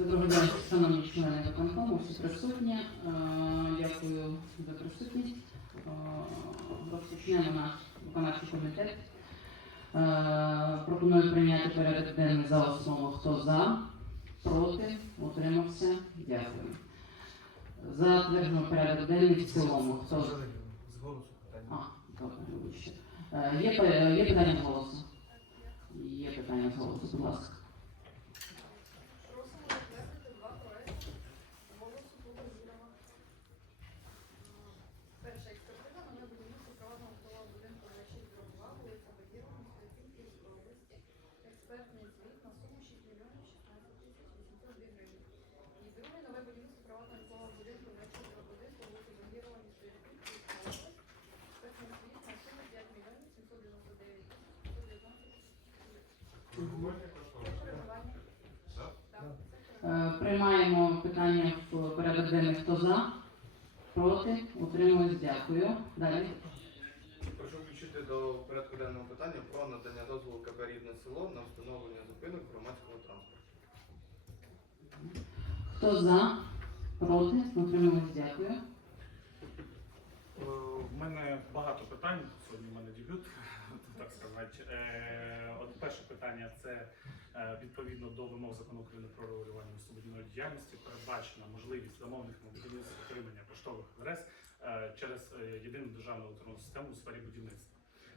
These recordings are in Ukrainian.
Доброго дня, шановні члени виконкому, всі присутні. Е, Дякую за присутність. Е, Розпочнемо наш виконавчий комітет. Е, Пропоную прийняти порядок денний за основу. Хто за, проти, утримався. Дякую. Затверджено порядок денний в цілому. Хто за? З голосу А, добре, вибачте. Е, Є, є питання з голосу? Є питання з голосу, будь ласка. Просимо затвердити два проекти голосу Богозірова. Перша експертиза на будівництво приватного житлового будинку за 6 2, вулиця Багірова, місто Київської області. Експертний звіт на суму 6 мільйонів 16 тисяч 802 гривень. І друге нове будівництво приватного житлового будинку за 6 1, вулиця Багірова, місто Київської області. Експертний звіт на суму 5 мільйонів 799 тисяч 519 гривень. Для коригування. Так, це Е, Приймаємо питання в порядок денний. Хто за? Проти? Утримуюсь. Дякую. Далі. Прошу включити до порядку денного питання про надання дозволу КП «Рідне село на встановлення зупинок громадського транспорту. Хто за? Проти? Утримуюсь. Дякую. Е, В мене багато питань. Сьогодні в мене дебют, сказати. Е, От перше питання це е, відповідно до вимог закону України про регулювання містобудівної діяльності передбачена можливість замовникам будівництва отримання поштових адрес е, через єдину державну електронну систему у сфері будівництва.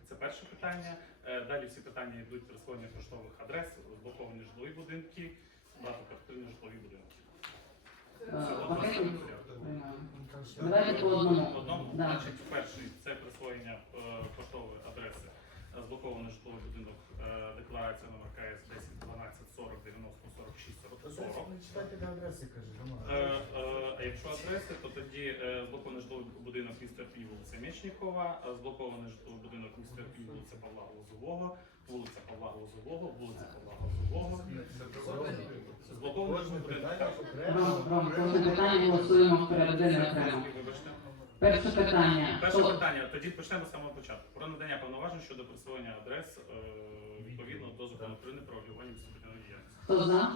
Це перше питання. Далі всі питання йдуть присвоєння поштових адрес, блоковані житлові будинки, багатоквартирні житлові будинки. Давайте по одному. Значить, перший це присвоєння поштової адреси е, зблокований житловий будинок, е, декларація номер КС 10 12 40 90 46 40 40. Не читайте до адреси, каже, Е, Роман. е, А якщо адреси, то тоді е, зблокований житловий будинок міста Пій, вулиця Мечнікова, е, зблокований житловий будинок міста Пій, вулиця Павла Глузового, вулиця Павла Глузового, вулиця Павла Глузового. Зблокований житловий будинок. питання голосуємо в окремо. Вибачте. Перше питання. Перше Хто- питання, тоді почнемо з самого початку. Про надання повноважень щодо присвоєння адрес е, відповідно до закону України про регулювання містобудівної діяльності. Хто за?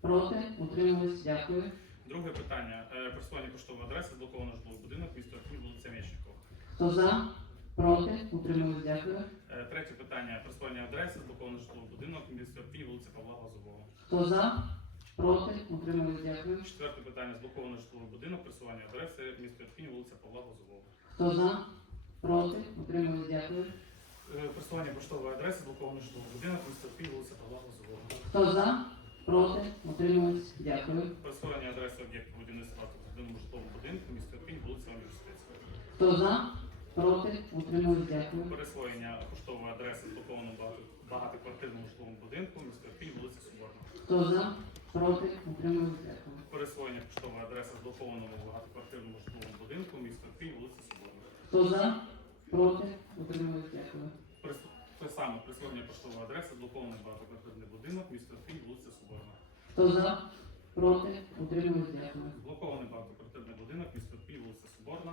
Проти? Утримуюсь. Дякую. Друге питання е, присвоєння поштової адреси блокованого житловий будинок місто Архів, вулиця Мєчникова. Хто за? Проти? Утримуюсь. Дякую. Е, Третє питання присвоєння адреси блокованого житловий будинок місто Архів, вулиця Павла Глазового. Хто за? Проти? Утримуюсь. Дякую. Четверте питання зблокований житловий будинок, присвоєння адреси місто Архів, вулиця Павла Глазового. Хто за? Проти? Утримуюсь. Дякую. Е, Присвоєння поштової адреси блокований житловий будинок місто Архів, вулиця Павла Глазового. Хто за? Проти? Утримуюсь. Дякую. Присвоєння адреси об'єкту будівництва в одному житловому будинку місто Архів, вулиця Університетська. Хто за? Проти? Утримуюсь. Дякую. Присвоєння поштової адреси блокованому багатоквартирному житловому будинку міста Київ, вулиця Соборна. Хто за? Проти? Утримуюсь. Дякую. Присвоєння поштової адреси блокованому багатоквартирному житловому будинку міста Київ, вулиця Соборна. Хто за? Проти? Утримуюсь. Дякую. Прис- Те саме присвоєння поштової адреси блокований багатоквартирний будинок міста Київ, вулиця Соборна. Хто за? Проти? Утримуюсь. Дякую. Блокований багатоквартирний будинок міста Київ, вулиця Соборна.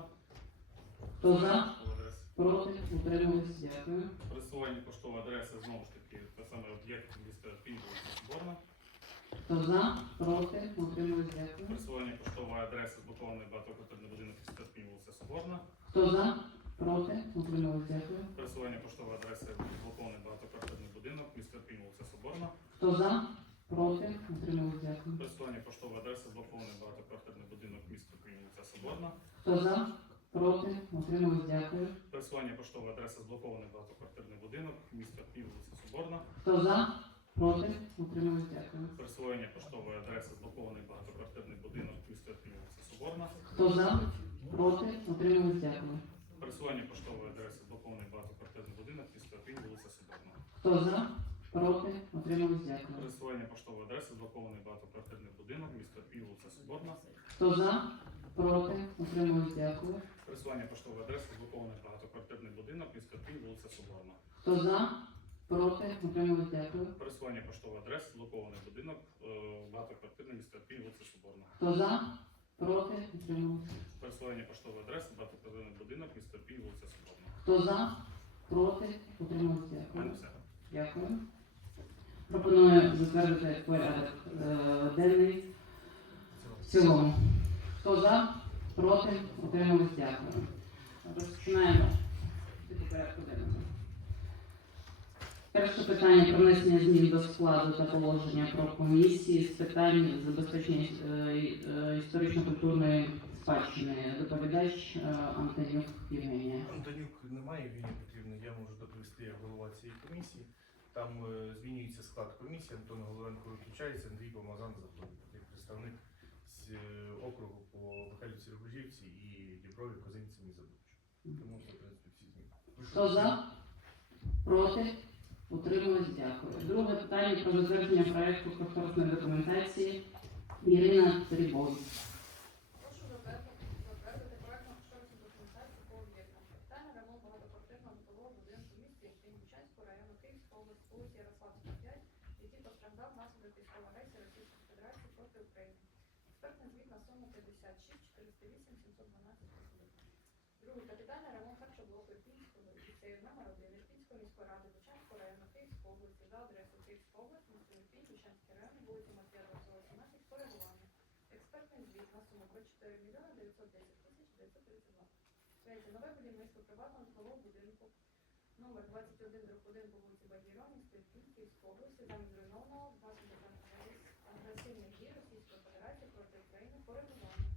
Хто за? Поштова адреса. Проти? Утримуюсь. Дякую. Присвоєння поштової адреси знову ж таки те саме об'єкт міста Київ, вулиця Соборна. Хто за? Проти? Утримуюсь. Дякую. Присвоєння поштової адреси блокований багатоквартирний будинок міста Київ, вулиця Соборна. Хто за? Проти? Утримуюсь. Дякую. Пересування поштової адреси блокований багатоквартирний будинок, місто Київ, вулиця Соборна. Хто за? Проти? Утримуюсь. Дякую. Пересування поштової адреси блокований багатоквартирний будинок, місто Київ, вулиця Соборна. Хто за? Проти? Утримуюсь. Дякую. Пересування поштової адреси блокований багатоквартирний будинок, місто Київ, вулиця Соборна. Хто за? Проти? Утримуюсь. Дякую. Пересування поштової адреси блокований багатоквартирний будинок, місто Київ, вулиця Соборна. Хто за? Проти? Утримуюсь. Дякую. Пересування поштової адреси блокований багатоквартирний будинок, місто Київ, вулиця Соборна. Хто за? Проти? Утримуюсь. Дякую. Пересування поштової адреси блокований багатоквартирний будинок, Київ, вулиця Соборна. Хто за? Проти? Утримуюсь. Дякую. Пересування поштової адреси блокований багатоквартирний будинок, Київ, вулиця Соборна. Хто за? Проти? Утримуюсь. Дякую. Пересування поштової адреси, блокований будинок, е, багатоквартирний місто Київ, вулиця Соборна. Хто за? Проти? Утримуюсь. Пересування поштової адреси, багатоквартирний будинок, місто Київ, вулиця Соборна. Хто за? Проти? Утримуюсь. Дякую. Дякую. Пропоную затвердити порядок е, денний в цілому. Хто за, проти, утримались, дякую. Розпочинаємо порядку денного. Перше питання про внесення змін до складу та положення про комісії з питань забезпечення е, е, історично-культурної спадщини. Доповідач е, Антонюк Євгенія. Антонюк немає, Євгенія Петрівна, я можу доповісти як голова цієї комісії. Там змінюється склад комісії, Антон Головенко виключається, Андрій Помазан заходить як представник з округу по Михайлівці Рогужівці і Діброві, Козинці і Забучу. Тому це, в принципі, всі зміни. Хто за? Проти? Утримались? Дякую. Друге питання про затвердження проекту кошторисної документації. Ірина Трібой. Прошу затвердити проектну кошторисну по об'єктам. Капітальний ремонт багатоквартирного житлового будинку в місті району Київської області, вулиці Ярославська, 5, який постраждав внаслідок військової агресії Російської Федерації проти України. Експертний звіт на суму 56 408 712 гривень. Другий капітальний ремонт харчоблоку Ірпінського ліцею номер 1 Ірпінської міської ради Бучанського району Київської області за адресою Київська область, місто Ірпінь, Бучанський район, вулиця Матвія 18, коригування. Експертний звіт на суму 24 мільйони 910 тисяч 932. Третє. Нове будівництво приватного житлового будинку номер 21 дроб 1 по вулиці Багіронівської, Київської області, замість зруйнованого внаслідок агресивних дій Російської Федерації проти України коригування.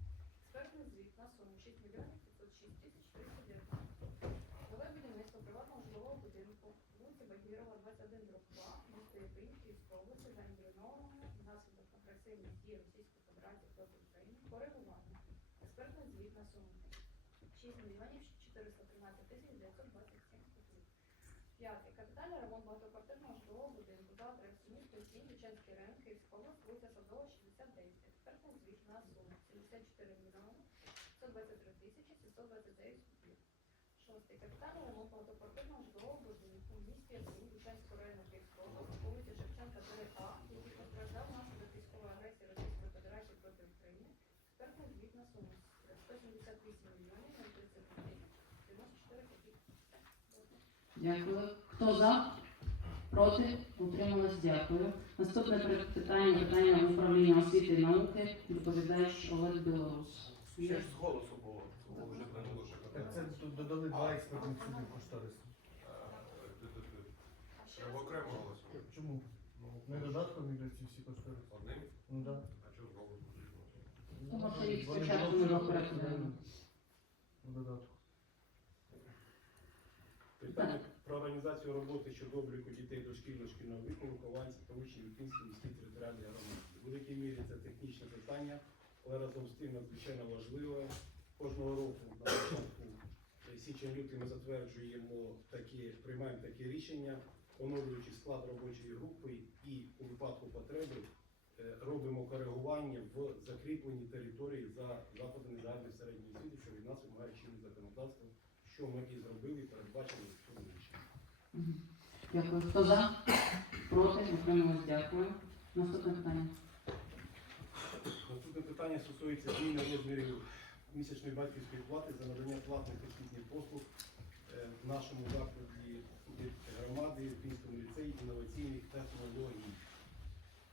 Експертний звіт на суму 6 мільйонів 506 тисяч 319. Нове будівництво приватного житлового будинку вулиці Багірова, 21 дроб 2, місто Єпрім, Київської області, замість зруйнованого внаслідок агресивних дій Російської Федерації проти України коригування. Експертний звіт на суму 6 мільйонів 413 тисяч 927 копійок. П'яте. Капітальний ремонт багатоквартирного житлового будинку за адресою місто Сінь, Дучанський район, Київська область, вулиця Садова, 69. Експертний звіт на суму 74 мільйони 123 тисячі 729 копійок. Шостий. Капітальний ремонт багатоквартирного житлового будинку в місті Сінь, Дучанського району, Київської області, по вулиці Шевченка, 3А, який постраждав внаслідок військової агресії Російської Федерації проти України. Експертний звіт на суму 178 мільйонів 030 тисяч 94 копійки. Дякую. Хто за? Проти? Утримались? Дякую. Наступне питання питання управління освіти і науки. Доповідач Олег Білорус. Ще ж з голосу було. Так це тут додали два експертних сюди кошториси. А Треба окремо голосувати. Чому? Не ці всі кошториси. Одним? Ну да. А чого з голосу? Ну, може, їх спочатку були порядку денного. Питання про організацію роботи щодо обліку дітей дошкільного шкільного віку, вихованців та учнів Ірпінської міській територіальної громади. В великій мірі це технічне питання, але разом з тим надзвичайно важливе. Кожного року на початку січень-лютий ми затверджуємо такі, приймаємо такі рішення, оновлюючи склад робочої групи і у випадку потреби робимо коригування в закріпленій території за заходами загальної середньої освіти, що від нас вимагає чинне законодавство, що ми і зробили, і передбачили в цьому рішенні. Дякую. Хто за? Проти? Утримались? Дякую. Наступне питання. Наступне питання стосується зміни розмірів місячної батьківської плати за надання платних освітніх послуг е, в нашому закладі від громади в Пінському ліцеї інноваційних технологій.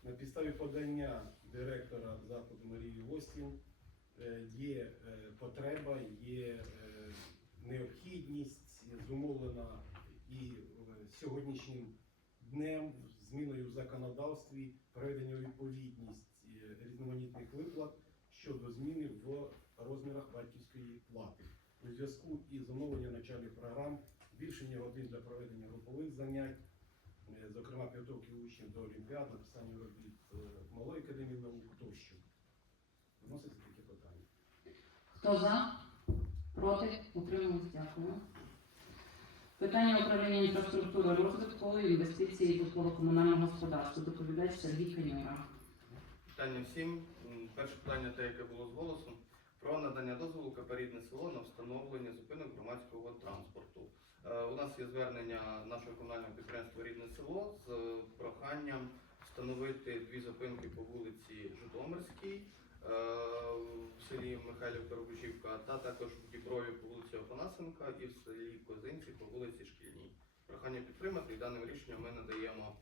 На підставі подання директора закладу Марії Гостін е, є е, потреба, є е, необхідність зумовлена і сьогоднішнім днем зміною в законодавстві приведення у відповідність різноманітних виплат щодо зміни в розмірах батьківської плати. У зв'язку із оновленням навчальних програм, збільшення годин для проведення групових занять, зокрема підготовки учнів до олімпіад, написання робіт е, малої академії наук тощо. Вноситься таке питання. Хто за? Проти? Утримались? Дякую. Питання управління інфраструктури розвитку, інвестиції і житлово-комунального господарства. Доповідач Сергій Канюра. Питання всім. Перше питання, те, яке було з голосу, про надання дозволу КП село на встановлення зупинок громадського транспорту. Е, У нас є звернення нашого комунального підприємства Рідне село з проханням встановити дві зупинки по вулиці Житомирській е, в селі Михайлівка Рубежівка, та також в Діброві по вулиці Опанасенка і в селі Козинці по вулиці Шкільній. Прохання підтримати і даним рішенням ми надаємо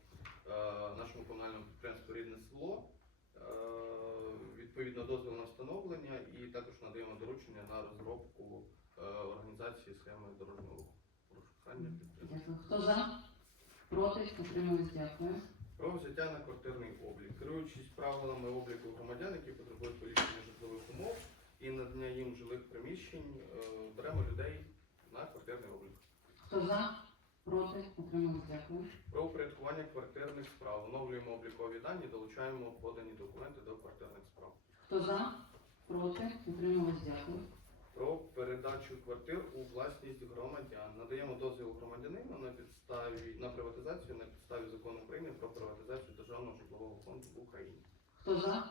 е, нашому комунальному підприємству Рідне село. Відповідно, дозвіл на встановлення і також надаємо доручення на розробку е, організації схеми дорожнього руху. Прошу прохання підтримати. Дякую. Хто за? Проти? Утримались? Дякую. Про взяття на квартирний облік. Керуючись правилами обліку громадян, які потребують поліпшення житлових умов і надання їм жилих приміщень, е, беремо людей на квартирний облік. Хто за? Проти? Утримались? Дякую. Про упорядкування квартирних справ. Оновлюємо облікові дані, долучаємо подані документи до квартирних справ. Хто за? Проти? Утримались? Дякую. Про передачу квартир у власність громадян. Надаємо дозвіл громадянину на підставі на приватизацію на підставі закону України про приватизацію державного житлового фонду в Україні. Хто за?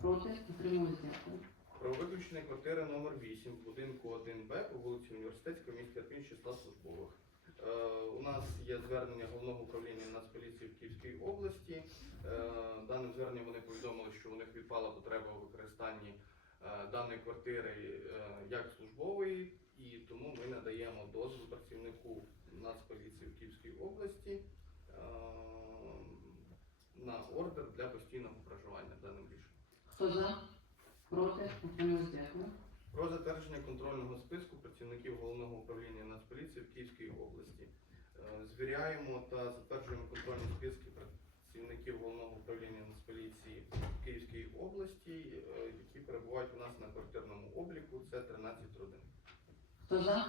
Проти? Утримались? Дякую. Про виключення квартири номер 8 в будинку 1Б по вулиці Університетська, місті Карпін, 16 службових. Е, у нас є звернення головного управління Нацполіції в Київській області. Е, даним зверненням вони повідомили, що у них відпала потреба у використанні е, даної квартири як службової, і тому ми надаємо дозвіл працівнику Нацполіції в Київській області на ордер для постійного проживання даним рішенням. Хто за? Проти? Дякую. Про затвердження контрольного списку працівників головного управління Нацполіції в Київській області. Е, Звіряємо та затверджуємо контрольні списки працівників головного управління Нацполіції в Київській області, е, які перебувають у нас на квартирному обліку. Це 13 родин. Хто за?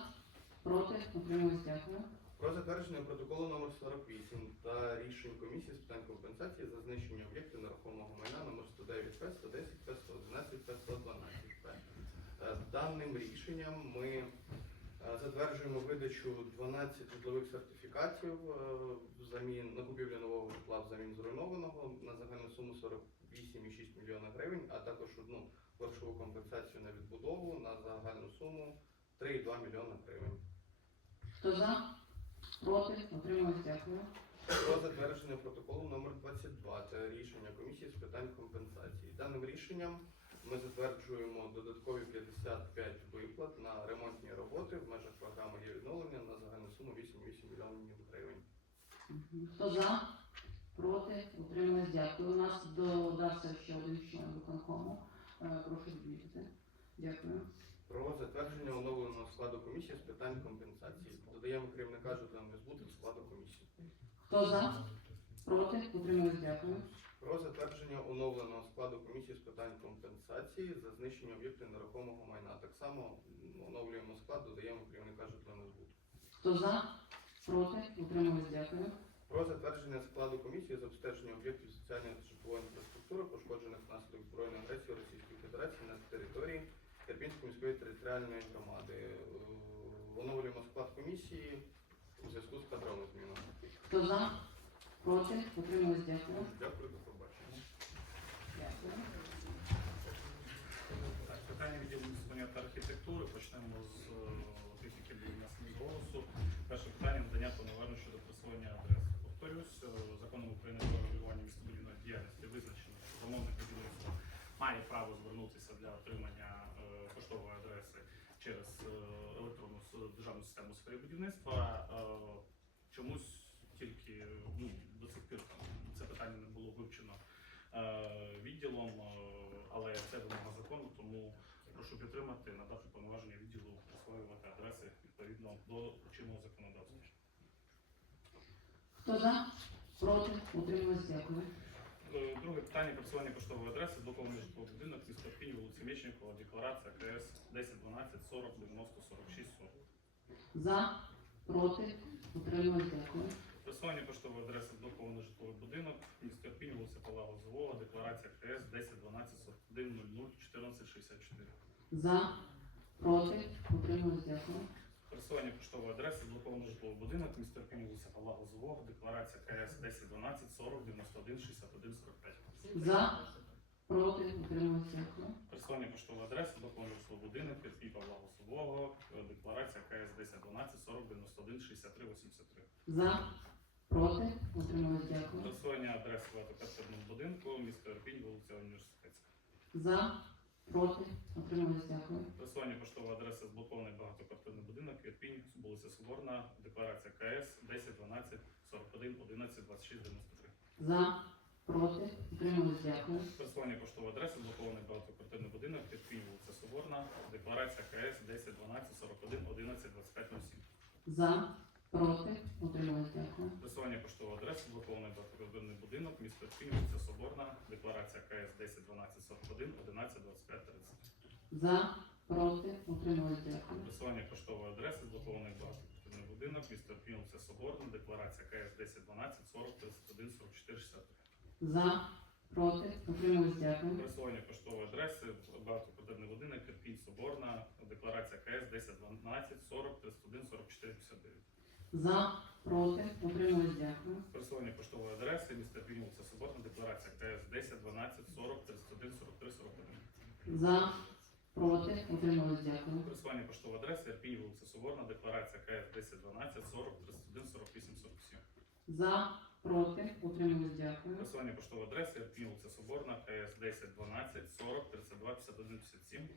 Проти? Утримались? Дякую. Про затвердження протоколу номер 48 та рішень комісії з питань компенсації за знищення об'єктів нерухомого майна номер 109 П, 110 П, 111 П, 112 П. Е, Даним рішенням ми е, затверджуємо видачу 12 житлових сертифікатів е, взамін на купівлю нового житла взамін зруйнованого на загальну суму 48,6 мільйона гривень, а також одну грошову компенсацію на відбудову на загальну суму 3,2 мільйона гривень. Хто за? Проти? Утримались? Дякую. Про затвердження протоколу номер 22 це рішення комісії з питань компенсації. Даним рішенням ми затверджуємо додаткові 55 виплат на ремонтні роботи в межах програми є відновлення на загальну суму 8,8 мільйонів гривень. Хто за? Проти? Утримались? Дякую. У нас додався ще один член виконкому. Е, Прошу відмітити. Дякую. Про затвердження оновленого складу комісії з питань компенсації. Додаємо керівника житлового збуту складу комісії. Хто за? Проти? Утримались? Дякую. Про затвердження оновленого складу комісії з питань компенсації за знищення об'єктів нерухомого майна. Так само оновлюємо склад, додаємо керівника житлового збуту. Хто за? Проти? Утримались? Дякую. Про затвердження складу комісії з обстеження об'єктів соціальної та житлової інфраструктури, пошкоджених внаслідок збройної агресії Російської Федерації на території Терпінської міської територіальної громади. Е, Оновлюємо склад комісії у зв'язку з кадровими змінами. Хто за? Проти? Утримались? Дякую. Дякую. Так, питання відділу містобудування та архітектури. Почнемо з тих, які були внесені з голосу. Перше питання надання повноважень щодо присвоєння адрес. Повторюсь, е, законом України про регулювання містобудівної діяльності визначено, що замовник будівництва має право звернутися для отримання е, поштової адреси через е, електронну державну систему сфері будівництва. Чомусь тільки ну, до цих пір там, це питання не було вивчено відділом, е, але це вимога закону, тому прошу підтримати, надати повноваження відділу присвоювати адреси відповідно до чинного законодавства. Хто за? Проти? Утримались? Дякую. Е, Друге питання присвоєння поштової адреси до повний житловий будинок міста Пінь, вулиці Мечникова, декларація КС 10 12 40 90 46 40. За? Проти? Утримались? Дякую. Присвоєння поштової адреси до повний житловий будинок міста Пінь, вулиця Павла Лозового, декларація КС 10 12 41 00 14 64. За? Проти? Утримались? Дякую. Пересування поштової адреси блокований житловий будинок, місто Пінь, вулиця Павла Лозового, декларація КС 10 12 40 91 61 45. За? Проти? Утримались? Дякую. Пересування поштової адреси блокований житловий будинок, Пінь Павла Лозового, е, декларація КС 10 12 40 91 63 83. За? Проти? Утримались? Дякую. Пересування адреси багатоквартирного будинку, місто Ірпінь, вулиця Університетська. За? Проти? Утримались? Дякую. Поштової адреси зблокований багатоквартирний будинок, Ірпінь, вулиця Соборна, декларація КС 10 12 41 11 26 93. За, проти, утримались, дякую. Пересування поштової адреси, блокований багатоквартирний будинок, Кирпінь, вулиця Соборна, декларація КС 10 12 41 11 25 07. За, проти, утримались, дякую. Пересування поштової адреси, блокований багатоквартирний будинок, місто Київ, Соборна, декларація КС 10 12 41 11 25 30. За, проти, утримались, дякую. Пересування поштової адреси, блокований багатоквартирний будинок, місто Київ, Соборна, декларація КС 10 12 40 31 44 63. За, проти, утримались, дякую. Пересування поштової адреси, багатоквартирний будинок, Кирпінь, Соборна, декларація КС 10 12 40 31 44 59. За, проти, утримались, дякую. Пересування поштової адреси, Київ, вулиця Соборна, декларація КС 10 12 40 31 43 41. За, проти, утримались, дякую. Пересування поштової адреси, Ірпінь, вулиця Соборна, декларація КС 10 12 40 31 48 47. За, проти, утримались, дякую. Пересування поштової адреси, Ірпінь, вулиця Соборна, КС 10 12 40 32 51 57.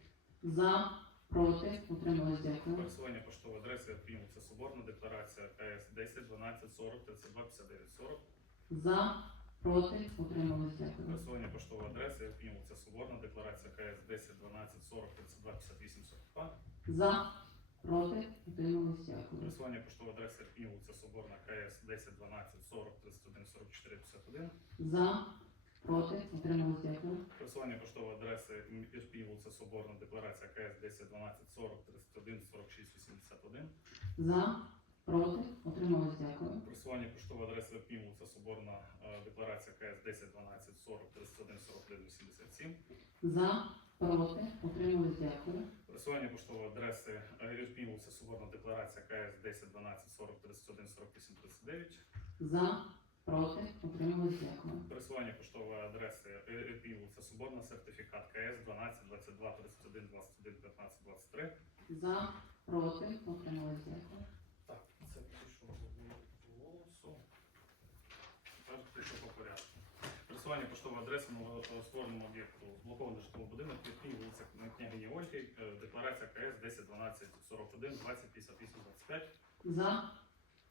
За, проти, утримались, дякую. Пересування поштової адреси, вулиця Соборна, декларація КС 10 12 40 32 59 40. За, проти, утримались, дякую. Пересування поштової адреси, вулиця Соборна, декларація КС 10 12 40 32 58 42. За, проти, утримались, дякую. Пересування поштової адреси, вулиця Соборна, КС 10 12 40 31 44 51. За, проти, утримались, дякую. Пересування поштової адреси Ірпінь, вулиця Соборна, декларація КС 10 12 40 31 46 81. За, проти, утримались, дякую. Пересування поштової адреси Ірпінь, вулиця Соборна, е, декларація КС 10 12 40 31 41 87. За, проти, утримались, дякую. Пересування поштової адреси Ірпінь, вулиця Соборна, декларація КС 10 12 40 31 48 39. За, проти, утримались, дякую. Пересування поштової адреси е, вулиця Соборна, сертифікат КС 12 22 31 21 15 23. За, проти, утримались, дякую. Так, це пішов голосу. Тепер пішов по порядку. Пересування поштової адреси новоствореному об'єкту блокований житловий будинок Ірпінь, вулиця княгині Ольги, е, декларація КС 10 12 41 20 58 25. За,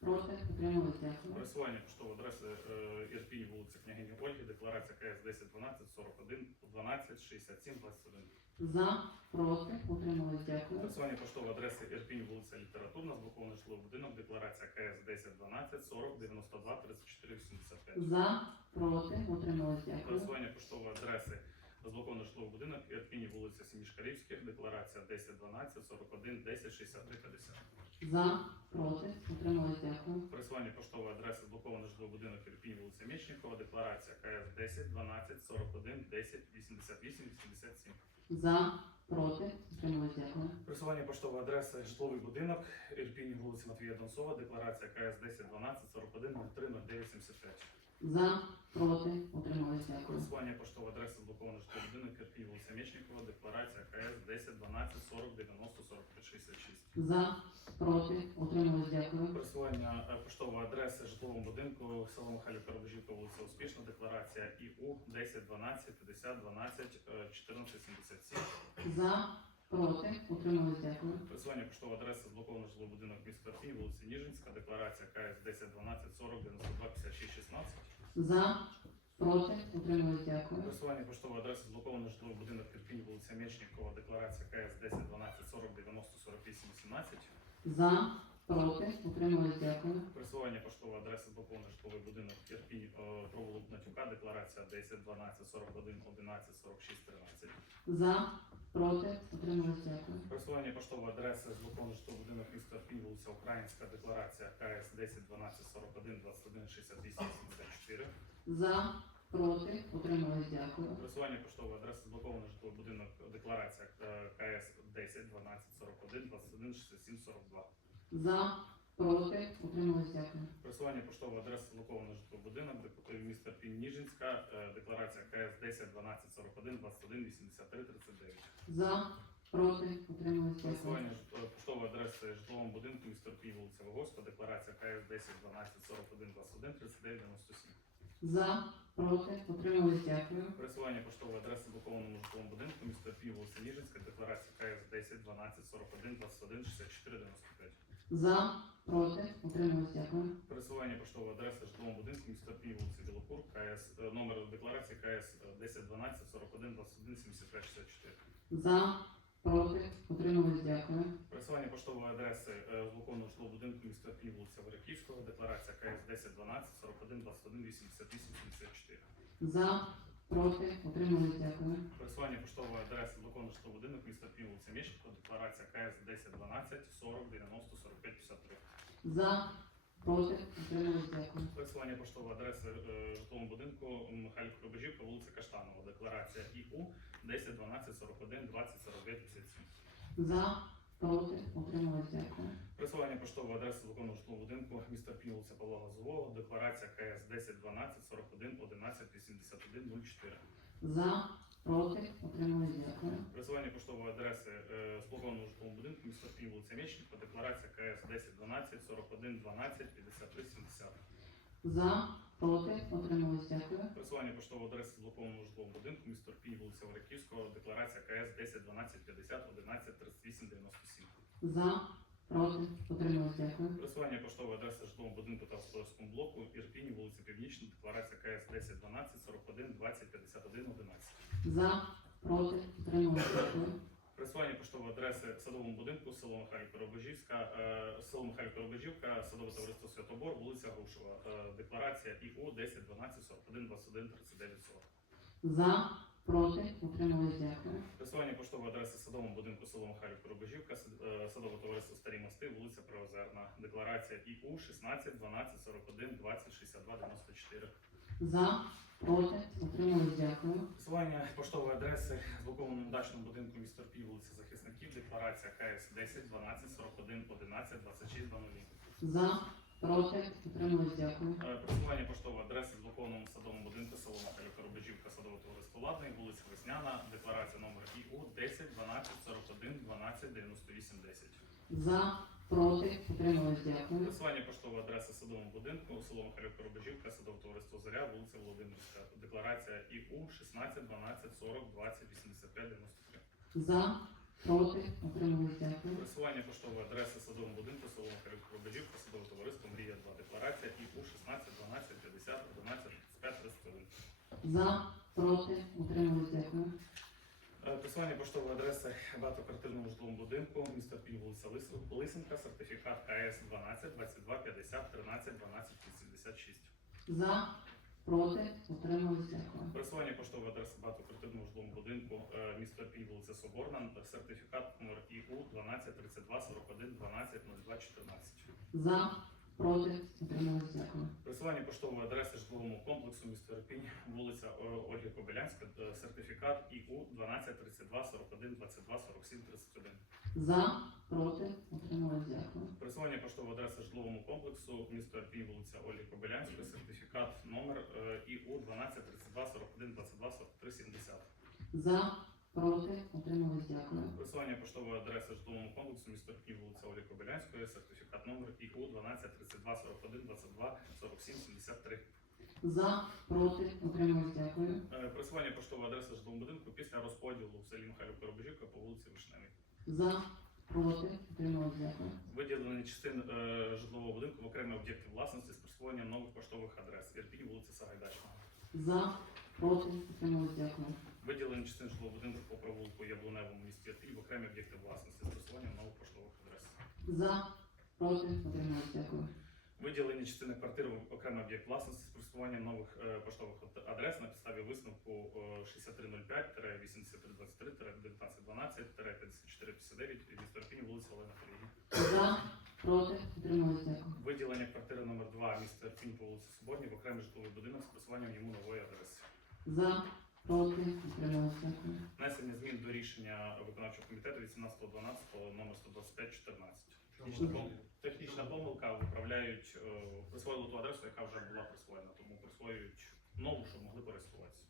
проти, утримались, дякую. Пересування поштової адреси е, Ірпінь, вулиця княгині Ольги, декларація КС 10 12 41 12 67 21. За, проти, утримались, дякую. Пересування поштової адреси Ірпінь, вулиця Літературна, зблокований житловий будинок, декларація КС 10 12 40 92 34 85. За, проти, утримались, дякую. Пересування поштової адреси зблокований житловий будинок Ірпінь, вулиця Сімішкарівських, декларація 10 12 41 10 63 50. За, проти, утримались, дякую. Пересування поштової адреси зблокований житловий будинок Ірпінь, вулиця Мечникова, декларація КС 10 12 41 10 88 87. За, проти, утримались, дякую. Пересування поштової адреси житловий будинок Ірпінь, вулиця Матвія Донцова, декларація КС 10 12 41 03 09 75. За, проти, утримались, дякую. Пересування поштової адреси зблокований житловий будинок Ірпінь, вулиця Мечникова, декларація КС 10 12 40 90 45 66. За, проти, утримались, дякую. Пересування е, поштової адреси житловому будинку село Михайлівка Рубежівка, вулиця Успішна, декларація ІУ 10 12 50 12 е, 14 77. За, проти, утримались, дякую. Пересування поштової адреси зблокований житловий будинок міста Ірпінь, вулиця Ніжинська, декларація КС 10 12 40 92 56 16. За, проти, утримались, дякую. Пересування поштової адреси зблокований житловий будинок Ірпінь, вулиця Мечникова, декларація КС 10 12 40 90 48 18. За, проти, утримались, дякую. Пересування поштової адреси блокований житловий будинок Ірпінь, е, провулок Натюка, декларація 10 12 41 11 46 13. За, проти, утримались, дякую. Пересування поштової адреси блокований житловий будинок міста Ірпінь, вулиця Українська, декларація КС 10 12 41 21 68 74. За, проти, утримались, дякую. Пересування поштової адреси блокований житловий будинок, декларація е, КС 10 12 41 21 67 42. За, проти, утримались, дякую. Пересування поштової адреси блокований житловий будинок, де- міста Ірпінь, е, декларація КС 10 12 41 21 83 39. За, проти, утримались, дякую. Пересування жит- е, поштової адреси житловому будинку міста Ірпінь, вулиця Вогоська, декларація КС 10 12 41 21 39 97. За, проти, утримались, дякую. Пересування поштової адреси блокованому житловому будинку місто Пів, вулиця Ніжинська, декларація КС 10 12 41 21 64 95. За, проти, утримались, дякую. Пересування поштової адреси житловому будинку місто Пів, вулиця Білокур, КС е, номер декларації КС 10 12 41 21 75 64. За, проти, утримались, дякую. Пересування поштової адреси е, блокованого житлового будинку міста Пів, вулиця Вериківського, декларація КС 10 12 41 21 88 74. За, проти, утримались, дякую. Пересування поштової адреси блокованого житлового будинку міста Пів, вулиця Мєщенко, декларація КС 10 12 40 90 45 53. За, проти, утримались, дякую. Пересування поштової адреси е, житловому будинку Михайлів Рубежівка, вулиця Каштанова, декларація ІУ 10 12 41 20 49 57. За, проти, утримались, дякую. Присвоєння поштової адреси законного житлового будинку міста Пів, вулиця Павла Лозового, декларація КС 10 12 41 11 81 04. За, проти, утримались, дякую. Присвоєння поштової адреси е, спланованого житлового будинку міста Пів, вулиця декларація КС 10 12 41 12 53 70. За, проти, утримались, дякую. Поштової адреси блокованого житлового будинку міста Пів, вулиця Вараківського, декларація КС 10 12 50 11 38 97. За, проти, утримались, дякую. Пересування поштової адреси житлового будинку та господарському блоку Ірпінь, вулиця Північна, декларація КС 10 12 41 20 51 11. За, проти, утримались, дякую. Присвоєння поштової адреси садовому будинку, село Михайлівка Робежівська, е, село Михайлівка Робежівка, садове товариство Святобор, вулиця Грушева, е, декларація ІУ 10 12 41 21 39 40. За, проти, утримались, дякую. Присвоєння поштової адреси садовому будинку село Михайлівка Рубежівка, сад- е, садове товариство Старі мости, вулиця Правозерна, декларація ІУ 16 12 41 20 62 94. За, проти, утримались, дякую. Присвоєння поштової адреси з блокованому дачному будинку міста Пів, вулиця Захисників, декларація КС 10 12 41 11 26 00. За, проти, утримались, дякую. Е, Присвоєння поштової адреси з блокованому садовому будинку село Михайлівка Рубежівка, садове товариство Ладний, вулиця Весняна, декларація номер ІУ 10 12 41 12 98 10. За, проти, утримались, дякую. Присвоєння поштової адреси садовому будинку, село Михайлівка Рубежівка, садове товариство Зоря, вулиця Володимирська, декларація ІУ 16 12 40 20 85 93. За, проти, утримались, дякую. Присвоєння поштової адреси садовому будинку, село Михайлівка Рубежівка, садове товариство Мрія 2, декларація ІУ 16 12 50 11 35 31. За, проти, утримались, дякую. Е, Присвоєння поштової адреси багатоквартирному житловому будинку, місто Пів, вулиця Лис- Лисенка, сертифікат КС 12 22 50 13 12 86. За, проти, утримались, дякую. Присвоєння поштової адреси багатоквартирному житловому будинку, е, місто Пів, вулиця Соборна, сертифікат номер ІУ 12 32 41 12 02 14. За, проти, утримались, дякую. Присвоєння поштової адреси житловому комплексу місто Ірпінь, вулиця Ольги Кобилянська, е, сертифікат ІУ 12 32 41 22 47 31. За, проти, утримались, дякую. Присвоєння поштової адреси житловому комплексу місто Ірпінь, вулиця Олі Кобилянської, сертифікат номер е, ІУ 12 32 41 22 43 70. За, проти, утримались, дякую. Присвоєння поштової адреси житловому комплексу місто Ірпінь, вулиця Олі Кобилянської, сертифікат номер ІУ 12 32 41 22 47 73. За, проти, утримались, дякую. Е, Присвоєння поштової адреси житловому будинку після розподілу в селі Михайлівка Рубежівка по вулиці Вишневій. За, проти, утримались, дякую. Виділення частин е, житлового будинку в окремі об'єкти власності з присвоєнням нових поштових адрес. Ірпінь, вулиця Сагайдачна. За, проти, утримались, дякую. Виділення частин житлового будинку по провулку Яблуневому місті Ірпінь в окремі об'єкти власності з присвоєнням нових поштових адрес. За, проти, утримались, дякую. Виділення частини квартир в окремий об'єкт власності з присвоєнням нових е, поштових адрес на підставі висновку е, 6305-8323-1912-5459 від міста Ірпінь, вулиця Олена Ферії. За, проти, дякую. Виділення квартири номер 2 міста Ірпінь по вулиці Соборній в окремий житловий будинок з присвоєнням йому нової адреси. За, проти, дякую. Внесення змін до рішення виконавчого комітету 18.12 номер 12514. Технічна, пом- технічна помилка виправляють, е, присвоїли ту адресу, яка вже була присвоєна, тому присвоюють нову, щоб могли користуватися.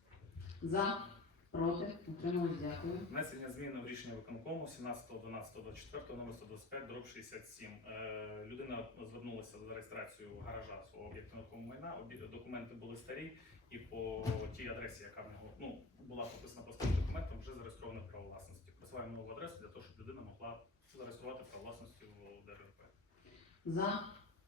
За, проти, утримались, дякую. Внесення змін в рішення виконкому 17.12.24 номер 125 дроб 67. Е, людина звернулася за реєстрацією гаража свого об'єкту нерухомого майна. Обі- Документи були старі, і по тій адресі, яка в нього ну, була прописана по старим документам, вже зареєстроване право власності. Присваємо нову адресу для того, щоб людина могла зареєструвати право власності в ДРП. За,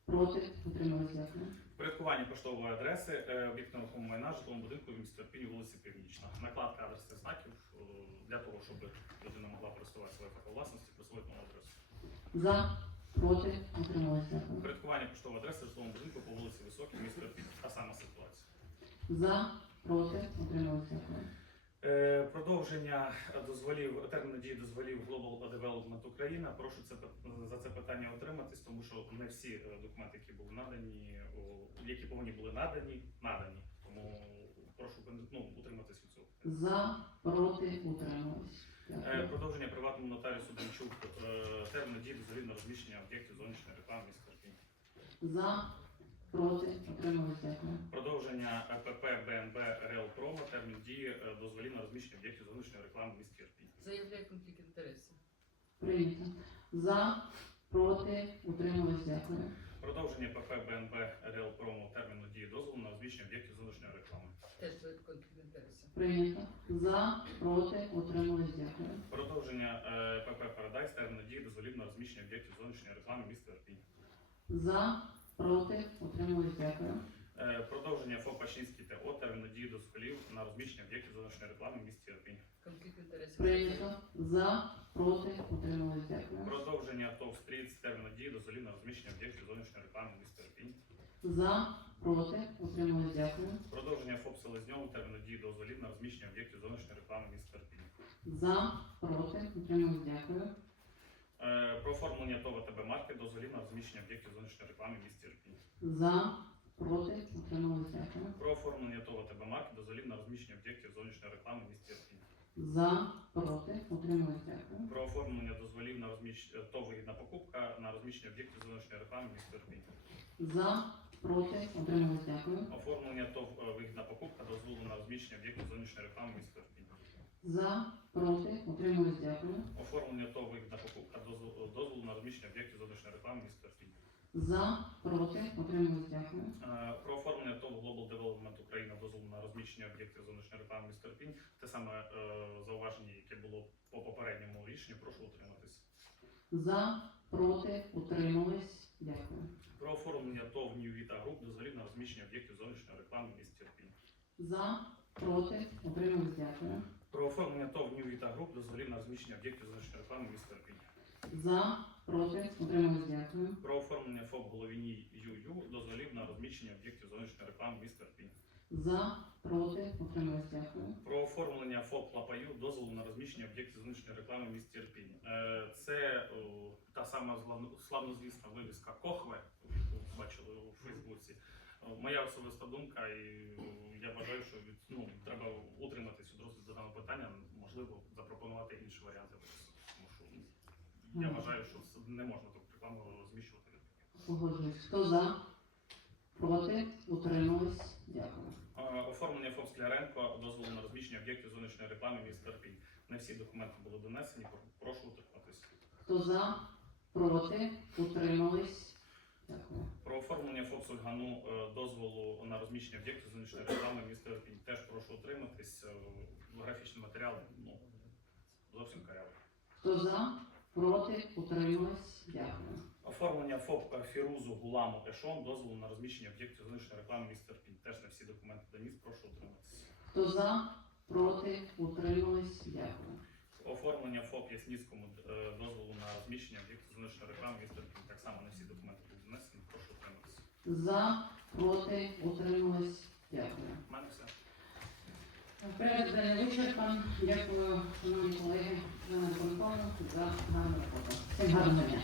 проти, утримались, дякую. Впорядкування поштової адреси е, об'єкт нерухомого майна в житловому будинку в місті Терпіні, вулиці Північна. Накладка адресних знаків е, для того, щоб людина могла користуватися своєю власності, присвоїти нову адресу. За, проти, утрималися. Порядкування поштової адреси в житловому будинку по вулиці Високій, місто Ірпінь. Та сама ситуація. За, проти. Е, Продовження дозволів терміну дії дозволів Global Development Україна. Прошу це за це питання отриматись, тому що не всі е, документи, які були надані, які повинні були надані, надані. Тому прошу ну, утриматись від цього. За, проти, утримались. Е, Продовження приватному нотаріусу Демчук е, терміну дії дозволів на розміщення об'єктів зовнішньої реклами міста. За, проти, дякую. Продовження ПП БНБ Реал Промо термін дії е, дозволів на розміщення об'єктів зовнішньої реклами в місті Ірпінь. Заявляє конфлікт інтересів. Прийнято. За, проти, утримались, дякую. Продовження ПП БНБ Реал Промо терміну дії дозволу на розміщення об'єктів зовнішньої реклами. Теж конфлікт інтересів. Прийнято. За, проти, утримались, дякую. Продовження е, ПП Парадайс терміну дії дозволів на розміщення об'єктів зовнішньої реклами міста Ірпінь. За, проти, утримались, дякую. Е, Продовження ФОП Пачинський ТО терміну дії дозволів на розміщення об'єктів зовнішньої реклами в місті Ірпінь. Конфлікт інтересів. Прийнято. За, проти, утримались, дякую. Продовження ТОВ Стріт терміну дії дозволів на розміщення об'єктів зовнішньої реклами в місті Ірпінь. За, проти, утримались, дякую. Продовження ФОП Селезньов терміну дії дозволів на розміщення об'єктів зовнішньої реклами міста Ірпінь. За, проти, утримались, дякую. Е, Про оформлення ТОВ ТБ марки дозволів на розміщення об'єктів зовнішньої реклами в місті Ірпінь. За, проти, утримались, дякую. Про оформлення ТОВ ТБ марки дозволів на розміщення об'єктів зовнішньої реклами в місті Ірпінь. За, проти, утримались, дякую. Про оформлення дозволів на розміщення ТОВ вигідна покупка на розміщення об'єктів зовнішньої реклами в місті Ірпінь. За, проти, утримались, дякую. Оформлення ТОВ е, вигідна покупка дозволу на розміщення об'єктів зовнішньої реклами в місті Ірпінь. За, проти, утримались, дякую. Оформлення ТОВ вигідна покупка дозволу, дозволу на розміщення об'єктів зовнішньої реклами в місті За, проти, утримались, дякую. Е, Про оформлення ТОВ Global Development Україна дозволу на розміщення об'єктів зовнішньої реклами міста Ірпінь. Те саме е, зауваження, яке було по попередньому рішенню, прошу утриматись. За, проти, утримались, дякую. Про оформлення ТОВ Vita Group дозволів на розміщення об'єктів зовнішньої реклами в місті За, проти, утримались, дякую. Про оформлення ТОВ New Vita Group дозволів на розміщення об'єктів зовнішньої реклами в місті Ірпінь. За, проти, утримались, дякую. Про оформлення ФОП Головіній ЮЮ дозволів на розміщення об'єктів зовнішньої реклами в місті Ірпінь. За, проти, утримались, дякую. Про оформлення ФОП Лапаю дозволу на розміщення об'єктів зовнішньої реклами в місті Ірпінь. Е, Це о, та сама славнозвісна вивіска Кохве, яку бачили у Фейсбуці. Моя особиста думка, і я вважаю, що від- ну, треба утриматись від розгляду даного питання, можливо, запропонувати інші варіанти. Тому що я вважаю, що не можна таку рекламу розміщувати. Погоджуюсь. Хто за? Проти, утримались, дякую. Оформлення ФОП Скляренко дозволу на розміщення об'єктів зовнішньої реклами міста Ірпінь. Не всі документи були донесені, прошу утриматись. Хто за? Проти, утримались. Про оформлення ФОП Сульгану е, дозволу на розміщення об'єктів зовнішньої реклами міста Ірпінь. Теж прошу утриматись. Е, Графічний матеріал ну, зовсім карявий. Хто за? Проти, утримались, дякую. Оформлення ФОП Фірузу Гуламу Ешон дозволу на розміщення об'єктів зовнішньої реклами міста Ірпінь. Теж не всі документи доніс, прошу утриматись. Хто за? Проти, утримались, дякую. Оформлення ФОП Ясніцькому е, дозволу на розміщення об'єктів зовнішньої реклами міста Ірпінь. Так само не всі документи прошу. За, проти, утримались, дякую. У мене все. Вичерпан. Дякую, шановні колеги, члени виконкому за гарну роботу. Всім гарного дня.